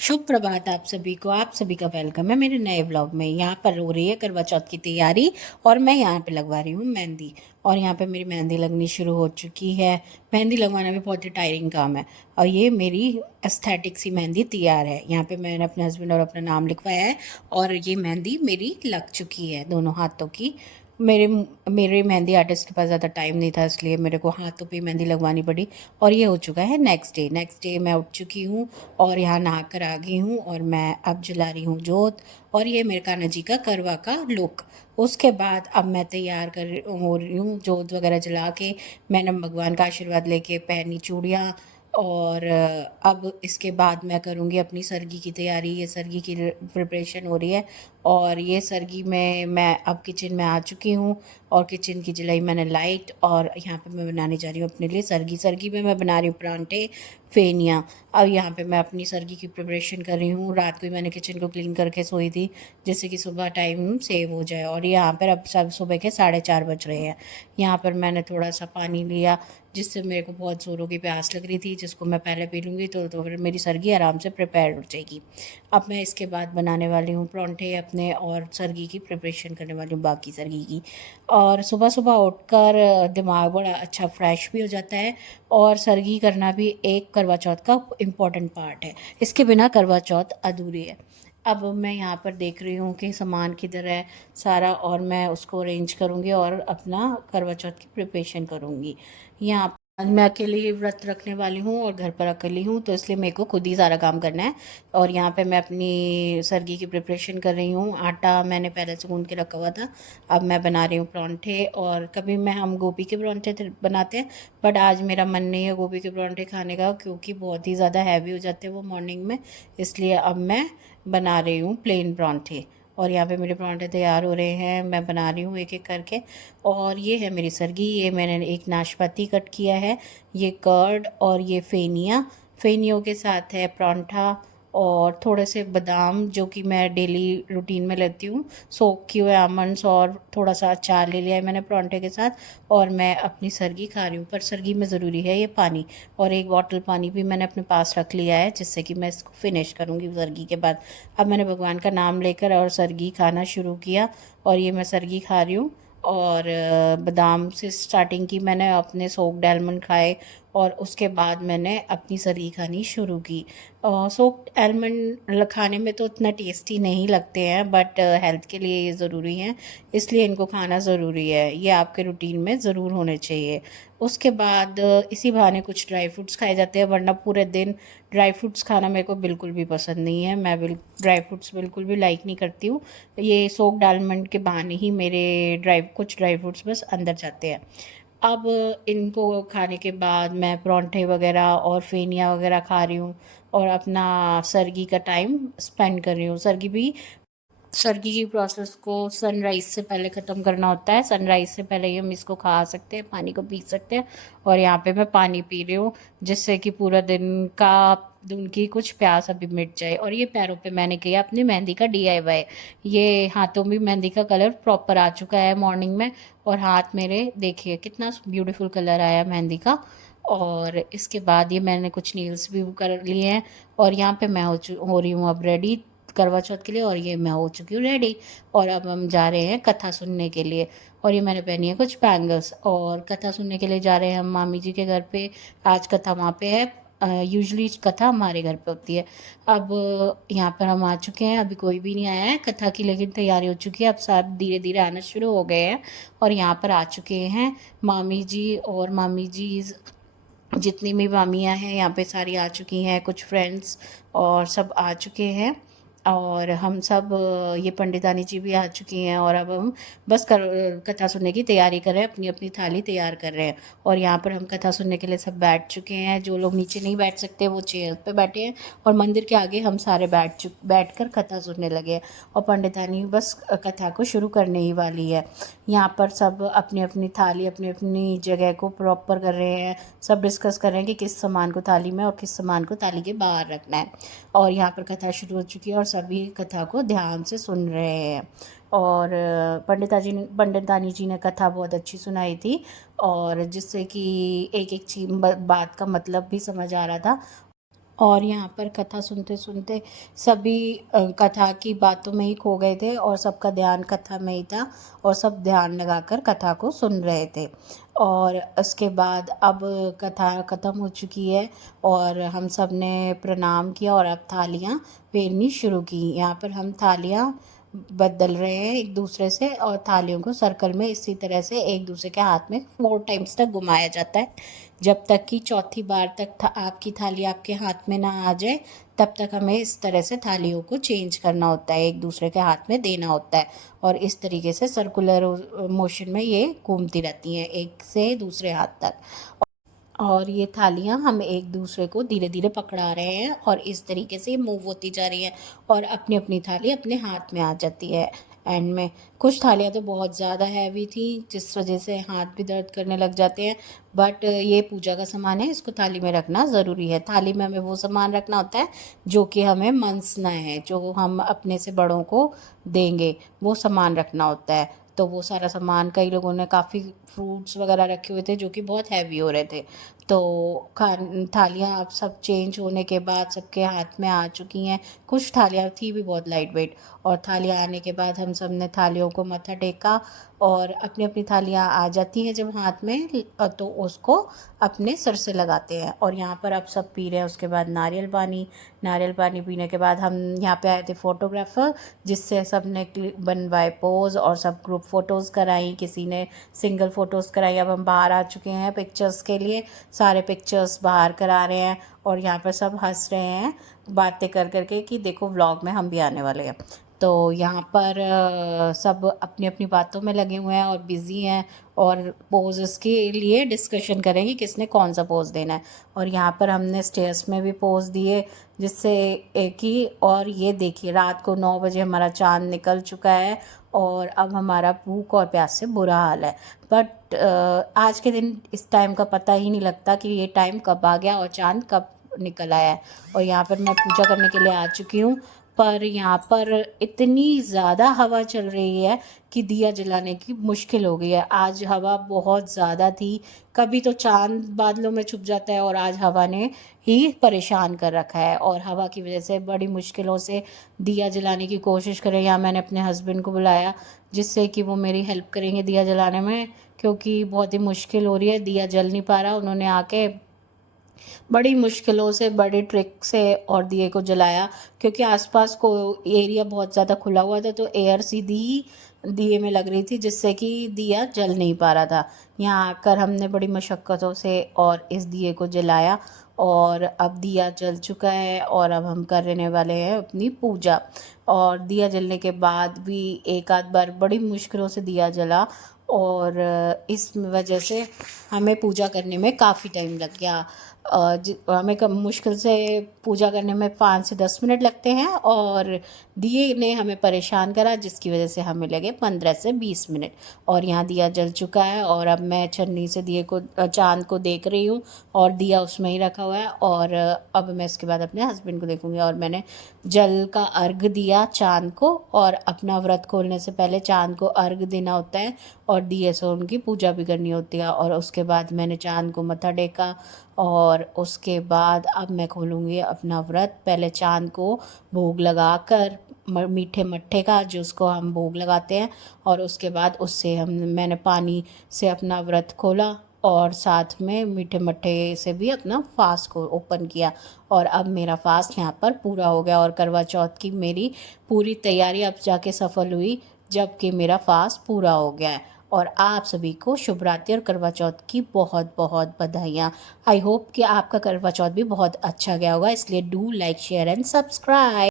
शुभ प्रभात आप सभी को। आप सभी का वेलकम है मेरे नए व्लॉग में। यहाँ पर हो रही है करवा चौथ की तैयारी और मैं यहाँ पे लगवा रही हूँ मेहंदी। और यहाँ पे मेरी मेहंदी लगनी शुरू हो चुकी है। मेहंदी लगवाना भी बहुत ही टायरिंग काम है और ये मेरी एस्थेटिक सी मेहंदी तैयार है। यहाँ पे मैंने अपने हस्बैंड और अपना नाम लिखवाया है और ये मेहंदी मेरी लग चुकी है दोनों हाथों की। मेरे मेरे मेहंदी आर्टिस्ट के पास ज़्यादा टाइम नहीं था, इसलिए मेरे को हाथों पे मेहंदी लगवानी पड़ी। और ये हो चुका है नेक्स्ट डे मैं उठ चुकी हूँ और यहाँ नहा कर आ गई हूँ और मैं अब जला रही हूँ जोत। और ये मेरे कान्हा जी का करवा का लुक। उसके बाद अब मैं तैयार कर हो रही हूँ जोत वगैरह जला के। मैंने भगवान का आशीर्वाद लेके पहनी चूड़ियाँ। और अब इसके बाद मैं करूँगी अपनी सरगी की तैयारी। ये सरगी की प्रिपरेशन हो रही है और ये सरगी में मैं अब किचन में आ चुकी हूँ और किचन की जलाई मैंने लाइट। और यहाँ पे मैं बनाने जा रही हूँ अपने लिए सरगी। सरगी में मैं बना रही हूँ परांठे, फेनिया। अब यहाँ पे मैं अपनी सरगी की प्रिपरेशन कर रही हूँ। रात को ही मैंने किचन को क्लीन करके सोई थी जिससे कि सुबह टाइम सेव हो जाए। और यहाँ पर अब सब सुबह के 4:30 बज रहे हैं। यहाँ पर मैंने थोड़ा सा पानी लिया जिससे मेरे को बहुत ज़ोरों की प्यास लग रही थी, जिसको मैं पहले पी लूँगी तो फिर मेरी सरगी आराम से प्रिपेयर हो जाएगी। अब मैं इसके बाद बनाने वाली हूँ परांठे अपने और सरगी की प्रिपरेशन करने वाली हूँ बाकी सरगी की। और सुबह सुबह उठकर दिमाग बड़ा अच्छा फ्रेश भी हो जाता है। और सरगी करना भी एक करवा चौथ का इम्पॉर्टेंट पार्ट है, इसके बिना करवा चौथ अधूरी है। अब मैं यहाँ पर देख रही हूँ कि सामान किधर है सारा और मैं उसको अरेंज करूँगी और अपना करवा चौथ की प्रिपरेशन करूँगी। यहाँ आज मैं अकेले ही व्रत रखने वाली हूँ और घर पर अकेली हूँ, तो इसलिए मेरे को खुद ही सारा काम करना है। और यहाँ पे मैं अपनी सरगी की प्रिपरेशन कर रही हूँ। आटा मैंने पहले से गूंद के रखा हुआ था। अब मैं बना रही हूँ परांठे। और कभी मैं हम गोभी के परांठे बनाते हैं, बट आज मेरा मन नहीं है गोभी के परांठे खाने का क्योंकि बहुत ही ज़्यादा हैवी हो जाते हैं वो मॉर्निंग में। इसलिए अब मैं बना रही हूँ प्लेन परांठे। और यहाँ पे मेरे परांठे तैयार हो रहे हैं, मैं बना रही हूँ एक एक करके। और ये है मेरी सरगी। ये मैंने एक नाशपाती कट किया है, ये कर्ड और ये फेनिया। फेनियों के साथ है परांठा और थोड़े से बादाम जो कि मैं डेली रूटीन में लेती हूँ, सोक किए हुए आमंड्स। और थोड़ा सा अचार ले लिया है मैंने परांठे के साथ। और मैं अपनी सरगी खा रही हूँ, पर सरगी में ज़रूरी है ये पानी। और एक बॉटल पानी भी मैंने अपने पास रख लिया है जिससे कि मैं इसको फिनिश करूँगी सरगी के बाद। अब मैंने भगवान का नाम लेकर और सरगी खाना शुरू किया और ये मैं सरगी खा रही हूँ। और बादाम से स्टार्टिंग की मैंने, अपने सोक्ड आलमंड खाए और उसके बाद मैंने अपनी सरगी खानी शुरू की। सोक्ड आलमंड खाने में तो उतना टेस्टी नहीं लगते हैं, बट हेल्थ के लिए ये ज़रूरी हैं, इसलिए इनको खाना ज़रूरी है। ये आपके रूटीन में ज़रूर होने चाहिए। उसके बाद इसी बहाने कुछ ड्राई फ्रूट्स खाए जाते हैं, वरना पूरे दिन ड्राई फ्रूट्स खाना मेरे को बिल्कुल भी पसंद नहीं है। मैं ड्राई फ्रूट्स बिल्कुल भी लाइक नहीं करती हूँ। ये सोक्ड आलमंड के बहाने ही मेरे कुछ ड्राई फ्रूट्स बस अंदर जाते हैं। अब इनको खाने के बाद मैं परांठे वगैरह और फेनिया वगैरह खा रही हूँ और अपना सरगी का टाइम स्पेंड कर रही हूँ। सरगी भी, सर्दी की प्रोसेस को सनराइज़ से पहले ख़त्म करना होता है। सनराइज़ से पहले ही हम इसको खा सकते हैं, पानी को पी सकते हैं। और यहाँ पे मैं पानी पी रही हूँ जिससे कि पूरा दिन की कुछ प्यास अभी मिट जाए। और ये पैरों पे मैंने किया अपनी मेहंदी का DIY। ये हाथों में मेहंदी का कलर प्रॉपर आ चुका है मॉर्निंग में। और हाथ मेरे देखिए कितना ब्यूटीफुल कलर आया मेहंदी का। और इसके बाद ये मैंने कुछ नील्स भी कर लिए हैं। और यहाँ पे मैं हो रही हूँ अब रेडी करवा चौथ के लिए। और ये मैं हो चुकी हूँ रेडी और अब हम जा रहे हैं कथा सुनने के लिए। और ये मैंने पहनी है कुछ बैंगल्स और कथा सुनने के लिए जा रहे हैं हम मामी जी के घर पे। आज कथा वहाँ पे है, यूजली कथा हमारे घर पे होती है। अब यहाँ पर हम आ चुके हैं, अभी कोई भी नहीं आया है कथा की, लेकिन तैयारी हो चुकी है। अब सब धीरे धीरे आना शुरू हो गए हैं और यहाँ पर आ चुके हैं मामी जी। और मामी जी जितनी भी मामियाँ हैं यहाँ पे सारी आ चुकी हैं, कुछ फ्रेंड्स और सब आ चुके हैं। और हम सब ये पंडितानी जी भी आ चुकी हैं और अब हम बस कथा सुनने की तैयारी कर रहे हैं, अपनी अपनी थाली तैयार कर रहे हैं। और यहाँ पर हम कथा सुनने के लिए सब बैठ चुके हैं। जो लोग नीचे नहीं बैठ सकते वो चेयर पे बैठे हैं और मंदिर के आगे हम सारे बैठ कर कथा सुनने लगे हैं। और पंडितानी बस कथा को शुरू करने ही वाली है। यहाँ पर सब अपनी अपनी थाली अपनी अपनी जगह को प्रॉपर कर रहे हैं। सब डिस्कस कर रहे हैं कि किस सामान को थाली में और किस सामान को थाली के बाहर रखना है। और यहाँ पर कथा शुरू हो चुकी है और सभी कथा को ध्यान से सुन रहे हैं। और पंडितानी जी ने कथा बहुत अच्छी सुनाई थी और जिससे कि एक एक चीज बात का मतलब भी समझ आ रहा था। और यहाँ पर कथा सुनते सुनते सभी कथा की बातों में ही खो गए थे और सबका ध्यान कथा में ही था और सब ध्यान लगाकर कथा को सुन रहे थे। और उसके बाद अब कथा ख़त्म हो चुकी है और हम सब ने प्रणाम किया और अब थालियाँ फेरनी शुरू की। यहाँ पर हम थालियाँ बदल रहे हैं एक दूसरे से और थालियों को सर्कल में इसी तरह से एक दूसरे के हाथ में 4 टाइम्स तक घुमाया जाता है, जब तक कि चौथी बार तक आपकी थाली आपके हाथ में ना आ जाए, तब तक हमें इस तरह से थालियों को चेंज करना होता है, एक दूसरे के हाथ में देना होता है और इस तरीके से सर्कुलर मोशन में ये घूमती रहती हैं एक से दूसरे हाथ तक। और ये थालियाँ हम एक दूसरे को धीरे धीरे पकड़ा रहे हैं और इस तरीके से मूव होती जा रही है और अपनी अपनी थाली अपने हाथ में आ जाती है एंड में। कुछ थालियाँ तो बहुत ज़्यादा हैवी थी जिस वजह से हाथ भी दर्द करने लग जाते हैं, बट ये पूजा का सामान है, इसको थाली में रखना ज़रूरी है। थाली में हमें वो सामान रखना होता है जो कि हमें मनसना है, जो हम अपने से बड़ों को देंगे, वो सामान रखना होता है। तो वो सारा सामान कई लोगों ने काफ़ी फ्रूट्स वगैरह रखे हुए थे जो कि बहुत हैवी हो रहे थे। तो थालियाँ अब सब चेंज होने के बाद सबके हाथ में आ चुकी हैं। कुछ थालियाँ थी भी बहुत लाइट वेट और थालियाँ आने के बाद हम सब ने थालियों को मत्था टेका और अपनी अपनी थालियाँ आ जाती हैं जब हाथ में तो उसको अपने सर से लगाते हैं। और यहाँ पर अब सब पी रहे हैं उसके बाद नारियल पानी पीने के बाद हम यहाँ पे आए थे फ़ोटोग्राफ़र, जिससे सब ने बनवाए पोज़ और सब ग्रुप फ़ोटोज़ कराई, किसी ने सिंगल फ़ोटोज़ कराई। अब हम बाहर आ चुके हैं पिक्चर्स के लिए, सारे पिक्चर्स बाहर करा रहे हैं और यहाँ पर सब हंस रहे हैं बातें कर करके कि देखो व्लॉग में हम भी आने वाले हैं। तो यहाँ पर सब अपनी अपनी बातों में लगे हुए हैं और बिज़ी हैं और पोजेस के लिए डिस्कशन करेंगे किसने कौन सा पोज़ देना है। और यहाँ पर हमने स्टेयर्स में भी पोज़ दिए जिससे एक ही। और ये देखिए रात को 9 बजे हमारा चाँद निकल चुका है और अब हमारा भूख और प्यास से बुरा हाल है। बट आज के दिन इस टाइम का पता ही नहीं लगता कि ये टाइम कब आ गया और चाँद कब निकल आया है। और यहाँ पर मैं पूजा करने के लिए आ चुकी हूँ, पर यहाँ पर इतनी ज़्यादा हवा चल रही है कि दिया जलाने की मुश्किल हो गई है। आज हवा बहुत ज़्यादा थी, कभी तो चाँद बादलों में छुप जाता है और आज हवा ने ही परेशान कर रखा है और हवा की वजह से बड़ी मुश्किलों से दिया जलाने की कोशिश कर रहे हैं। यहाँ मैंने अपने हस्बैंड को बुलाया जिससे कि वो मेरी हेल्प करेंगे दिया जलाने में, क्योंकि बहुत ही मुश्किल हो रही है, दिया जल नहीं पा रहा। उन्होंने आके बड़ी मुश्किलों से बड़े ट्रिक से और दिए को जलाया, क्योंकि आसपास को एरिया बहुत ज़्यादा खुला हुआ था तो एयर सीधी ही दिए में लग रही थी जिससे कि दिया जल नहीं पा रहा था। यहाँ आकर हमने बड़ी मशक्क़तों से और इस दिए को जलाया और अब दिया जल चुका है और अब हम करने वाले हैं अपनी पूजा। और दिया जलने के बाद भी एक आध बार बड़ी मुश्किलों से दिया जला और इस वजह से हमें पूजा करने में काफ़ी टाइम लग गया। हमें कम मुश्किल से पूजा करने में 5 से 10 मिनट लगते हैं और दिए ने हमें परेशान करा जिसकी वजह से हमें लगे 15 से 20 मिनट। और यहाँ दिया जल चुका है और अब मैं छन्नी से दिए को चाँद को देख रही हूँ और दिया उसमें ही रखा हुआ है और अब मैं इसके बाद अपने हस्बैंड को देखूँगी। और मैंने जल का अर्घ दिया चाँद को और अपना व्रत खोलने से पहले चाँद को अर्घ देना होता है और दिए से उनकी पूजा भी करनी होती है। और उसके बाद मैंने चाँद को मत्था टेका और उसके बाद अब मैं खोलूँगी अपना व्रत। पहले चाँद को भोग लगाकर मीठे मट्ठे का जो उसको हम भोग लगाते हैं और उसके बाद उससे मैंने पानी से अपना व्रत खोला और साथ में मीठे मट्ठे से भी अपना फास्ट को ओपन किया। और अब मेरा फास्ट यहाँ पर पूरा हो गया और करवा चौथ की मेरी पूरी तैयारी अब जाके सफल हुई जबकि मेरा फास्ट पूरा हो गया है। और आप सभी को शुभ रात्रि और करवा चौथ की बहुत बहुत बधाइयाँ। आई होप कि आपका करवा चौथ भी बहुत अच्छा गया होगा, इसलिए do like share and subscribe.